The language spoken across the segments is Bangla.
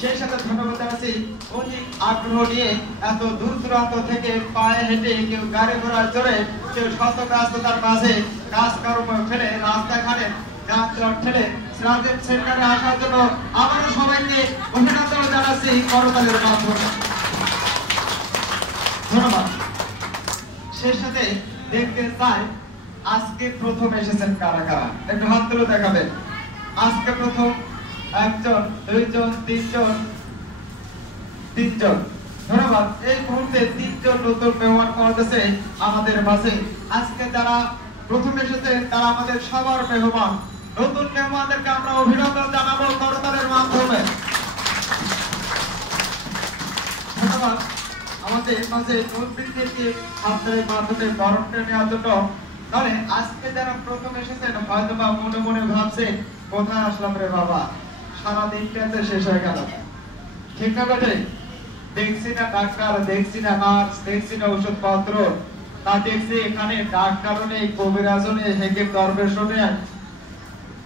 সেই সাথে ধন্যবাদ জানাচ্ছি অধিক আগ্রহ নিয়ে এত দূর দূরান্ত থেকে পায়ে হেঁটে, কেউ গাড়ি ঘোড়া চড়ে, কেউ শত ব্যস্ততার মাঝে কাজকর্ম ফেলে রাস্তাঘাটে যানজট ঠেলে সিরাজের সেন্টারে আসার জন্য আবারও সবাইকে অভিনন্দন জানাচ্ছি করতালির মাধ্যমে। ধন্যবাদ। সেই সাথে দেখতে চাই আজকে প্রথম এসেছেন কারা কারা, একটু হাত তুলে দেখাবেন। আজকে প্রথম একজন, দুইজন, তিনজন। ধন্যবাদ। এই মুহূর্তে তিনজন নতুন মেহমান পৌঁছেছে আমাদের মাঝে। আজকে যারা প্রথম এসেছে তারা আমাদের সবার মেহমান। নতুন মেহমানদেরকে আমরা অভিনন্দন জানাবো করতালের মাধ্যমে। ধন্যবাদ। আমাদের মাঝে নতুনদেরকে আপনাদের মাধ্যমে বরণটা নেওয়ার জন্য। তাহলে আজকে যারা প্রথম এসেছেন হয়তো বা মনে মনে ভাবছেন কোথায় আসলাম রে বাবা, সারা দিনটাতে শেষ হয়ে গেল, ঠিক না বেটে? দেখছি না ডাক্তার, দেখছি না নার্স, দেখছি না ওষুধপত্র, তা দেখছি এখানে ডাক্তারও নেই, কবিরাজও নেই, হেকিম দরবেশও নেই।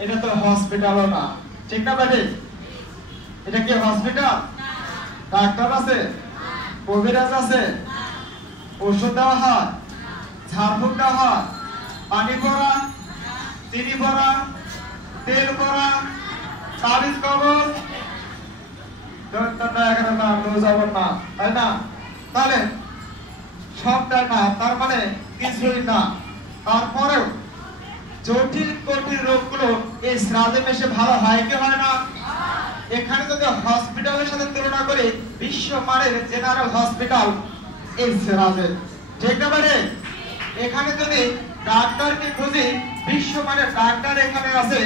এটা তো হসপিটালও না, ঠিক না বেটে? এটা কি হসপিটাল? ডাক্তার আছে, কবিরাজ আছে, ওষুধ দেওয়া হয়, ঝাড়ফুঁক দেওয়া হয়, পানি ভরা, চিনি ভরা, তেল ভরা, তাবিজ কবজ, তাই না? তাহলে সবটা না, তার মানে কিছুই না। তারপরেও জটিল কঠিন রোগগুলো এই সিরাজে মেশে ভালো হয় কি হয় না? এখানে যদি হসপিটালের সাথে তুলনা করে বিশ্বমানের জেনারেল হসপিটাল এই সিরাজে, ঠিক না মানে? এখানে যদি ডাক্তারকে খুঁজি বিশ্বমানের ডাক্তার এখানে আছে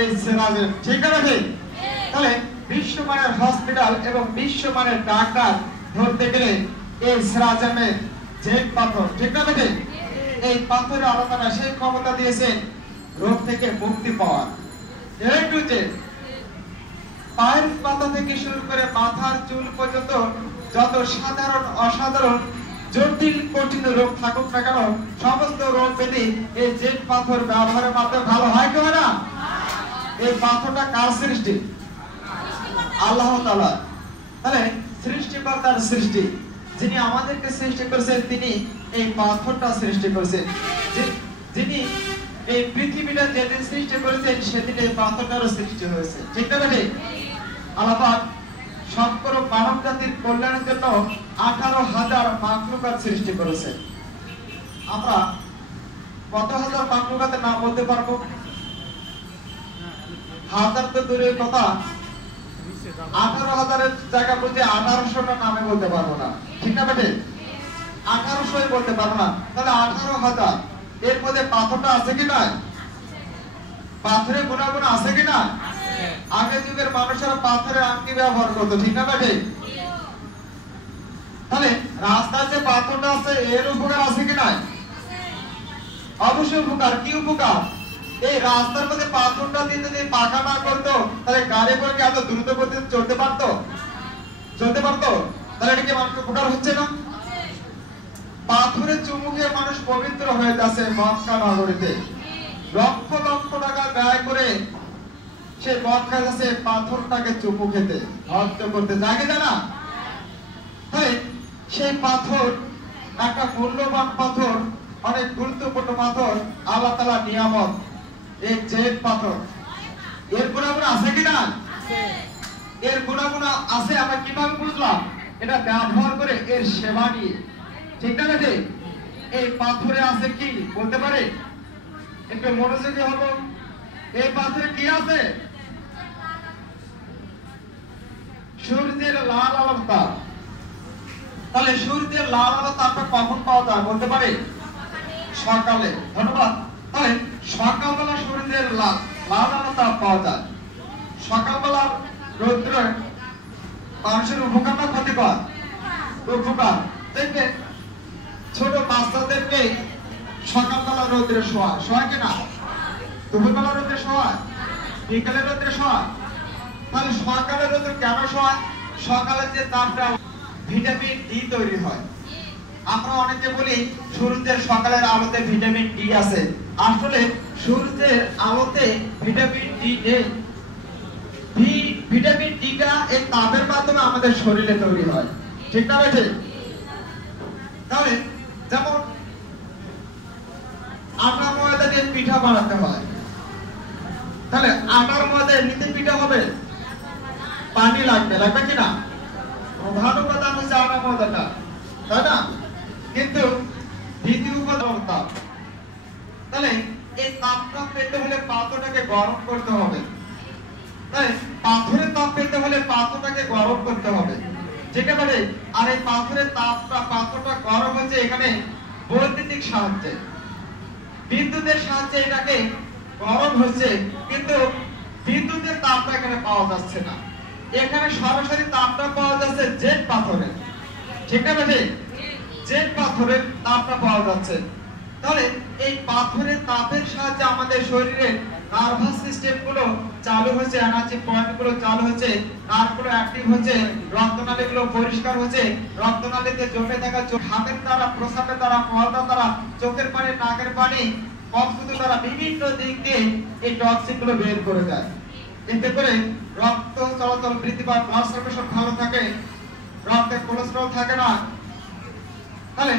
এই সিরাজে, ঠিক না মানে? তাহলে বিশ্বমানের হসপিটাল এবং বিশ্বমানের ডাক্তার ধরতে গেলে এই সিরাজে যে পাথর, ঠিক না মানে? এই পাথরের আলোচনা সেই ক্ষমতা দিয়েছে রোগ থেকে মুক্তি পাওয়ার। একটু যে পায়ের পাতা থেকে শুরু করে মাথার চুল পর্যন্ত যত সাধারণ অসাধারণ জটিল কঠিন রোগ থাকুক না কেন, সমস্ত রোগ ব্যাধি এই জেট পাথর ব্যবহারের মাধ্যমে ভালো হয় কি হয় না? এই পাথরটা কার সৃষ্টি? আল্লাহ তাআলা। তাহলে সৃষ্টিকর্তার সৃষ্টি, যিনি আমাদেরকে সৃষ্টি করেছেন তিনি এই পাথরটা সৃষ্টি করেছেন। যিনি এই পৃথিবীটা যেদিন সৃষ্টি করেছেন সেদিন এই পাথরটারও সৃষ্টি হয়েছে, ঠিক না বেটে? আল্লাহ পাক সমগ্র মানব জাতির কল্যাণের জন্য 18,000 মাখলুকাত সৃষ্টি করেছেন। আমরা কত হাজার মাখলুকাতের নাম বলতে পারবো? হাজার তো দূরের কথা, 18,000 এর জায়গা বলতে 1800টা নামে বলতে পারবো না, ঠিক না বেটে? 1800ই বলতে পারবো না। তাহলে 18,000 এর মধ্যে পাথরটা আছে কি না? পাথরের গুণাগুণ আছে কি না? আগের যুগের মানুষেরা পাথরের আংটি ব্যবহার করতো, ঠিক না বেটে? তাহলে রাস্তায় যে পাথরটা আছে এর উপকার আছে কি না? অবশ্যই উপকার। কি উপকার? এই রাস্তার মধ্যে পাথরটা দিয়ে যদি পাকা না করতো তাহলে গাড়ি করে কি এত দ্রুত গতিতে চলতে পারতো? তাহলে এটা কি মানুষের উপকার হচ্ছে না? পাথরের চুমুকে মানুষ পবিত্র হয়ে যাচ্ছে মক্কা নগরীতে। লক্ষ লক্ষ টাকা ব্যয় করে সে মক্কা যাচ্ছে পাথরটাকে চুমু খেতে, হত্যা করতে, জাগে জানা? তাই সেই পাথর একটা মূল্যবান পাথর, অনেক গুরুত্বপূর্ণ পাথর, আল্লাহ তাআলার নিয়ামত। এই জেড পাথর এর গুণাগুণ আছে কিনা? এর গুণাগুণ আছে। আমরা কিভাবে বুঝলাম? এটা ব্যবহার করে এর সেবা নিয়ে, ঠিক না বেটে? এই পাথরে আছে কি বলতে পারে? একটু মনোযোগী হব। এই পাথরে কি আছে? সূর্যের লাল আলো তাপ। তাহলে সূর্যের লাল আলো তাপটা কখন পাওয়া যায় বলতে পারে? সকালে। ধন্যবাদ। তাহলে সকালবেলা সূর্যের লাল আলো তাপ পাওয়া যায়। সকালবেলার রৌদ্র মানুষের উপকার না ক্ষতিকর? উপকার। দেখবেন ছোট বাচ্চাদেরকে সকালবেলা রৌদ্রে শোয়ায় কিনা? দুপুরবেলা রৌদ্রে শোয়ায়, বিকালে রৌদ্রে শোয়ায়। তাহলে সকালে রৌদ্রে কেন শোয়ায়? সকালে যে তাপটা ভিটামিন ডি তৈরি হয়। আমরা অনেকে বলি সূর্যের সকালের আলোতে ভিটামিন ডি আছে। আসলে সূর্যের আলোতে ভিটামিন ডি নেই। ভিটামিন ডিটা এই তাপের মাধ্যমে আমাদের শরীরে তৈরি হয়, ঠিক না বেঠে? তাহলে যেমন আটা ময়দা দিয়ে পিঠা বানাতে হয়, তাহলে আটার ময়দা এমনিতে পিঠা হবে? পানি লাগবে, লাগবে কিনা? প্রধান উপাদান হচ্ছে আটা ময়দাটা, তাই না? কিন্তু দ্বিতীয় উপাদান তাপ। তাহলে এই তাপটা পেতে হলে পাত্রটাকে গরম করতে হবে। তাই পাথরের তাপ পেতে হলে পাত্রটাকে গরম করতে হবে, ঠিক আছে? আর এই পাথরের তাপটা, পাত্রটা গরম হচ্ছে এখানে বৈদ্যুতিক সাহায্যে, বিদ্যুতের সাহায্যে এটাকে গরম হচ্ছে, কিন্তু বিদ্যুতের তাপটা এখানে পাওয়া যাচ্ছে না। এখানে সরাসরি তাপটা পাওয়া যাচ্ছে জেট পাথরের, ঠিক আছে? জেট পাথরের তাপটা পাওয়া যাচ্ছে। তাহলে এই পাথরের তাপের সাহায্যে আমাদের শরীরের নার্ভাস সিস্টেম গুলো চালু হচ্ছে, এনার্জি পয়েন্ট গুলো চালু হচ্ছে, নার্ভগুলো অ্যাক্টিভ হচ্ছে, রক্তনালী গুলো পরিষ্কার হচ্ছে, রক্তনালীতে জমে থাকা ঘামের দ্বারা, প্রস্রাবের দ্বারা, মলদার দ্বারা, চোখের পানি, নাকের পানি, কফগুলো দ্বারা বিভিন্ন দিক দিয়ে এই টক্সিন গুলো বের করে দেয়। এতে করে রক্ত চলাচল বৃদ্ধি পায়, ব্লাড সার্কুলেশন ভালো থাকে, রক্তে কোলেস্টেরল থাকে না। তাহলে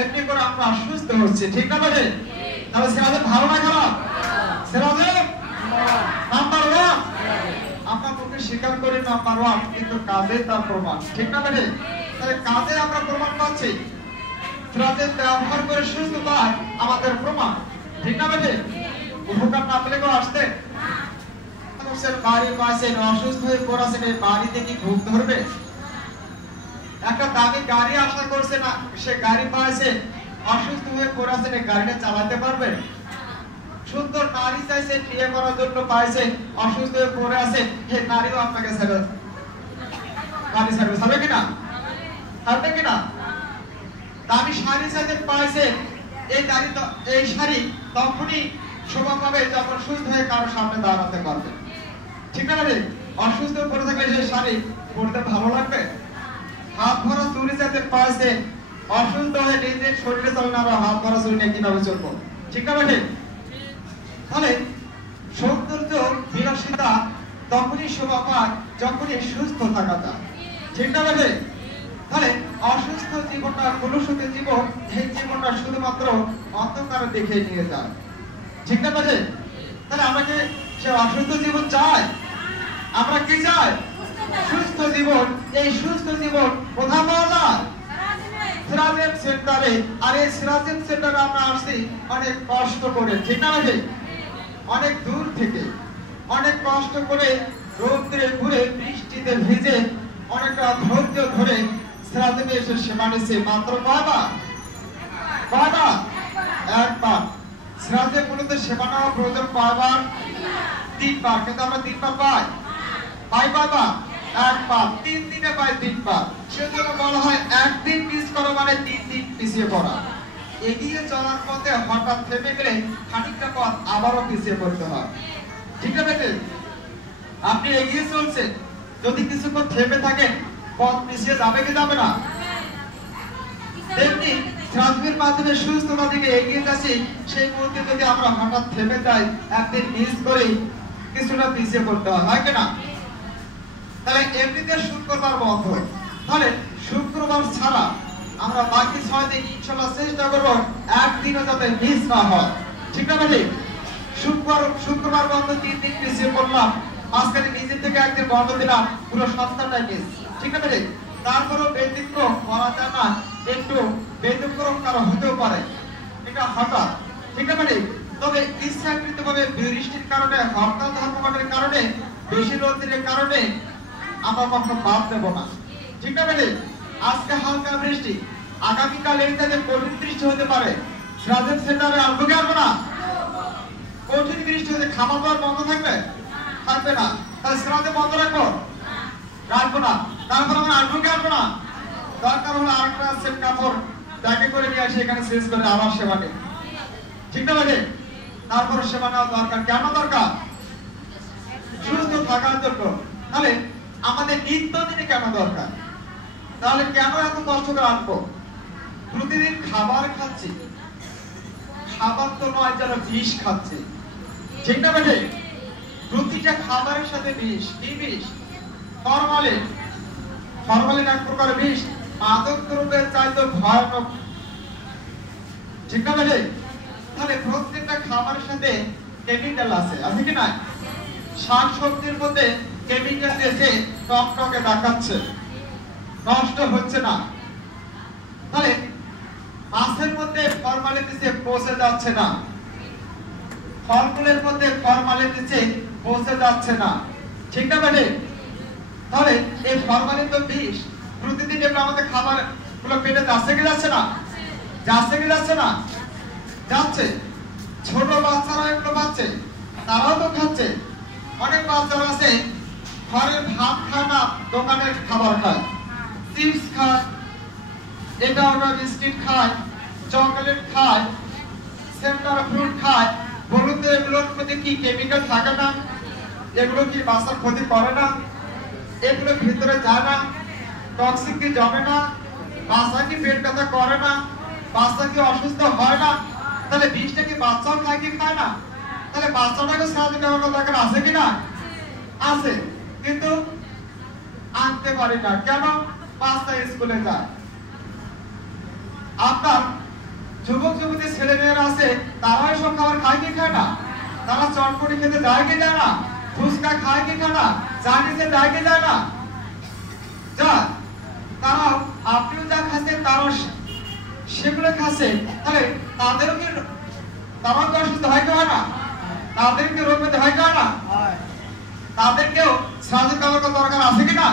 এমনি করে আমরা সুস্থ হচ্ছে, ঠিক না বেঠে? তাহলে সিরাজের ভালো না খারাপ? সিরাজের নাম্বার 1, আমরা মুখে স্বীকার করি নাম্বার 1, কিন্তু কাজে তার প্রমাণ, ঠিক না বেঠে? তাহলে কাজে আমরা প্রমাণ পাচ্ছি, সিরাজের ব্যবহার করে সুস্থ পায় আমাদের প্রমাণ, ঠিক না বেঠে? উপকার না পেলে কেউ আসতে? মানুষের বাড়ি পাশে অসুস্থ হয়ে পড়াছেন, এই বাড়িতে কি ঘুম ধরবে? একটা দামি গাড়ি আশা করছে না, সে গাড়ি পাইছে, অসুস্থ হয়ে পড়াছেন, এই গাড়িটা চালাতে পারবে? সুন্দর নারী চাইছে, বিয়ে করার জন্য পাইছে, অসুস্থ হয়ে পড়ে আছে, এই নারীও আপনাকে ছেড়ে গাড়ি ছাড়বে, ছাড়বে কিনা? ছাড়বে কিনা? দামি শাড়ি চাইতে পাইছে, এই গাড়ি, এই শাড়ি তখনই শোভা পাবে যখন সুস্থ হয়ে কারোর সামনে দাঁড়াতে পারবে, ঠিক না? অসুস্থ হয়ে পড়ে থাকলে সেই শাড়ি পড়তে ভালো লাগবে? হাত ভরা চুরি যাতে পাইছে, অসুস্থ হয়ে নিজের শরীরে চলে না, আমরা হাত ভরা চুরি নিয়ে কিভাবে চলবো, ঠিক না বেঠে? তাহলে সৌন্দর্য, বিলাসিতা তখনই শোভা পায় যখনই সুস্থ থাকা যায়, ঠিক না বেঠে? তাহলে অসুস্থ জীবনটা, কলুষিত জীবন, এই জীবনটা শুধুমাত্র অন্ধকারে দেখে নিয়ে যায়, ঠিক না বেঠে? তাহলে আমরা কি সে অসুস্থ জীবন চাই? আমরা কি চাই? সুস্থ জীবন। এই সুস্থ জীবন কোথায় পাওয়া যায়? সিরাজেম সেন্টারে। আর এই সিরাজেম সেন্টারে আমরা আসছি অনেক কষ্ট করে, ঠিক না বেঠে? অনেক দূর থেকে, অনেক কষ্ট করে, রোদে ঘুরে, বৃষ্টিতে ভিজে, অনেকটা ধৈর্য ধরে সিরাজেমে এসে সেবা নিচ্ছে। মাত্র কয়বার? কয়বার? একবার। সিরাজেম মূলত সেবা নেওয়া প্রয়োজন কয়বার? 3 বার। কিন্তু আমরা 3 বার পাই? পাই কয়বার? একবার। 3 দিনে পাই 3 বার। সেজন্য বলা হয় একদিন মিস করা মানে 3 দিন পিছিয়ে পড়া। এগিয়ে চলার পথে হঠাৎ থেমে গেলে খানিকটা পথ আবারও পিছিয়ে পড়তে হয়, ঠিক আছে? আপনি এগিয়ে চলছেন, যদি কিছুক্ষণ থেমে থাকেন, পথ পিছিয়ে যাবে কি যাবে না? তেমনি ট্রান্সফারের মাধ্যমে সুস্থতা দিকে এগিয়ে যাচ্ছি, সেই মুহূর্তে যদি আমরা হঠাৎ থেমে যাই, একদিন মিস করি, কিছুটা পিছিয়ে পড়তে হয় কিনা? তাহলে এমনিতে শুক্রবার বন্ধ, তাহলে শুক্রবার ছাড়া আমরা বাকি 6 দিন ইনশাআল্লাহ চেষ্টা করব একদিনও যাতে মিস না হয়, ঠিক না ভাই? শুক্রবার বন্ধ, 3 দিন পিছিয়ে পড়লাম, মাঝখানে নিজে থেকে একদিন বন্ধ দিলাম, পুরো সপ্তাহটাই মিস, ঠিক না ভাই? তারপরও ব্যতিক্রম করা যায় না, একটু ব্যতিক্রম কারো হতেও পারে, এটা হঠাৎ, ঠিক না ভাই? তবে ইচ্ছাকৃতভাবে বৃষ্টির কারণে, হরতাল ধর্মঘটের কারণে, বেশি রোদের কারণে আমরা কখনো বাদ দেব না, ঠিক না ভাই? আজকে হালকা বৃষ্টি, আগামীকাল এই থেকে কঠিন বৃষ্টি হতে পারে, সিরাজেম সেন্টারে আসবো কি আসবো না? কঠিন বৃষ্টি হতে খাবার দাবার বন্ধ থাকবে? থাকবে না। তাহলে সিরাজে বন্ধ রাখবো? রাখবো না। তারপর আমরা আসবো কি আসবো না? দরকার হলে আরেকটা সেট কাপড় ব্যাগে করে নিয়ে আসে, এখানে শেষ করে আবার সেবা নেই, ঠিক না ভাই? তারপর সেবা নেওয়া দরকার। কেন দরকার? সুস্থ থাকার জন্য। তাহলে আমাদের নিত্যদিনে কেন দরকার? তাহলে কেন এত কষ্ট করে আনবো? প্রতিদিন খাবার খাচ্ছি, খাবার তো নয় যেন বিষ খাচ্ছি, ঠিক না ভাই? প্রতিটা খাবারের সাথে বিষ। কি বিষ? ফরমালিন, ফরমালিন এক প্রকার বিষ, মাদক দ্রব্যের চাইতে ভয়ানক, ঠিক না ভাই? তাহলে প্রত্যেকটা খাবারের সাথে কেমিক্যাল আছে কি না? শাক সবজির মধ্যে কেমিক্যাল দিয়েছে, টকটকে দেখাচ্ছে, নষ্ট হচ্ছে না। তাহলে মাছের মধ্যে ফরমালিন দিচ্ছে, পচে যাচ্ছে না। ফলমূলের মধ্যে ফরমালিন দিচ্ছে, পচে যাচ্ছে না, ঠিক না ভাই? তাহলে এই ফরমালিন তো বিষ। প্রতিদিন এগুলো আমাদের খাবার গুলো পেটে যাচ্ছে কি যাচ্ছে না? যাচ্ছে কি যাচ্ছে না? যাচ্ছে। ছোট বাচ্চারা এগুলো পাচ্ছে, তারাও তো খাচ্ছে। অনেক বাচ্চারা আছে ঘরের ভাত খায় না, দোকানের খাবার খায়, চিপস খায়, এটা ওটা বিস্কিট খায়, চকলেট খায়, সেন্টার ফ্রুট খায়। বলুন তো এগুলোর মধ্যে কি কেমিক্যাল থাকে না? এগুলো কি বাচ্চার ক্ষতি করে না? এগুলো ভিতরে যায় না? টক্সিক কি জমে না? বাচ্চা কি পেট ব্যথা করে না? বাচ্চা কি অসুস্থ হয় না? তাহলে বিষটা কি বাচ্চাও খায় কি খায় না? তাহলে বাচ্চাটাকে সাহায্য করার দরকার আছে কি না? আছে, কিন্তু আনতে পারি না। কেন? বাচ্চা স্কুলে যায়। আপনার যুবক যুবতী ছেলে মেয়েরা আছে, তারা সব খাবার খায় কি খায় না? তারা চটপটি খেতে যায় কি যায় না? ফুচকা খায় কি খায় না? চাইনিজে যায় কি যায় না? যায়। তারাও, আপনিও যা খাচ্ছেন তারাও সেগুলো খাচ্ছে। তাহলে তাদেরও কি, তারাও কি অসুস্থ হয় কি হয় না? তাদেরকে রোগ পেতে হয় কি হয় না? তাদেরকেও সাহায্য করার দরকার আছে কি না?